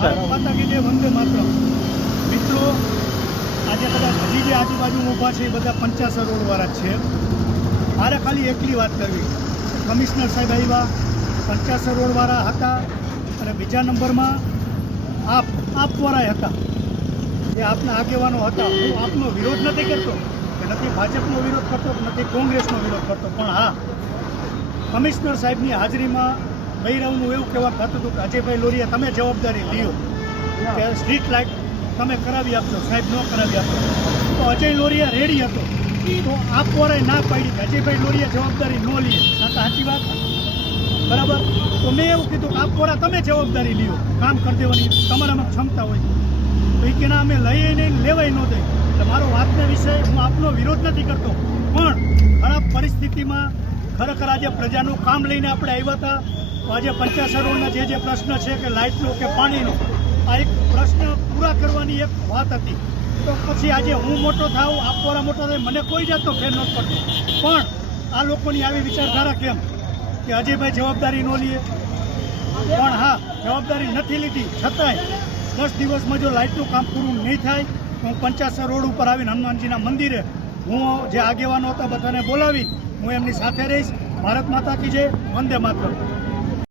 ભારત માતા કી જય, વંદે માતરમ. મિત્રો, આજે કદાચ હજી જે આજુબાજુ ઊભા છે એ બધા 50 રોડવાળા જ છે. મારે ખાલી એકલી વાત કરવી. કમિશનર સાહેબ આવ્યા, 50 રોડવાળા હતા, અને બીજા નંબરમાં આપવાળા હતા, જે આપના આગેવાનો હતા. હું આપનો વિરોધ નથી કરતો, કે નથી ભાજપનો વિરોધ કરતો, નથી કોંગ્રેસનો વિરોધ કરતો, પણ હા, કમિશનર સાહેબની હાજરીમાં બૈરાવનું એવું કહેવા થતું હતું કે અજયભાઈ લોરિયા તમે જવાબદારી લ્યો, કે સ્ટ્રીટ લાઇટ તમે કરાવી આપજો, સાહેબ ન કરાવી આપજો. તો અજય લોરિયા રેડી હતો, તો આપવાળાએ ના પાડી કે અજયભાઈ લોરિયા જવાબદારી ન લે. આ સાચી વાત, બરાબર? તો મેં એવું કીધું કે આપવાળા તમે જવાબદારી લ્યો, કામ કરી દેવાની તમારામાં ક્ષમતા હોય. તો એ કે ના, અમે લઈએ નહીં, લેવાય ન દે. એટલે મારો વાતનો વિષય, હું આપનો વિરોધ નથી કરતો, પણ ખરાબ પરિસ્થિતિમાં ખરેખર આજે પ્રજાનું કામ લઈને આપણે આવ્યા હતા. તો આજે 50 રોડના જે પ્રશ્ન છે, કે લાઇટનો કે પાણીનો, આ એક પ્રશ્ન પૂરા કરવાની એક વાત હતી. તો પછી આજે હું મોટો થાવ, આપવાળા મોટા થાય, મને કોઈ જાતનો ફેર નથી પડતો. પણ આ લોકોની આવી વિચારધારા કેમ, કે અજયભાઈ જવાબદારી ન લે? પણ હા, જવાબદારી નથી લીધી, છતાંય 10 દિવસમાં જો લાઇટનું કામ પૂરું નહીં થાય તો હું 50 રોડ ઉપર આવીને હનુમાનજીના મંદિરે હું જે આગેવાનો હતા બધાને બોલાવી હું એમની સાથે રહીશ. ભારત માતા કી જય, વંદે માતરમ.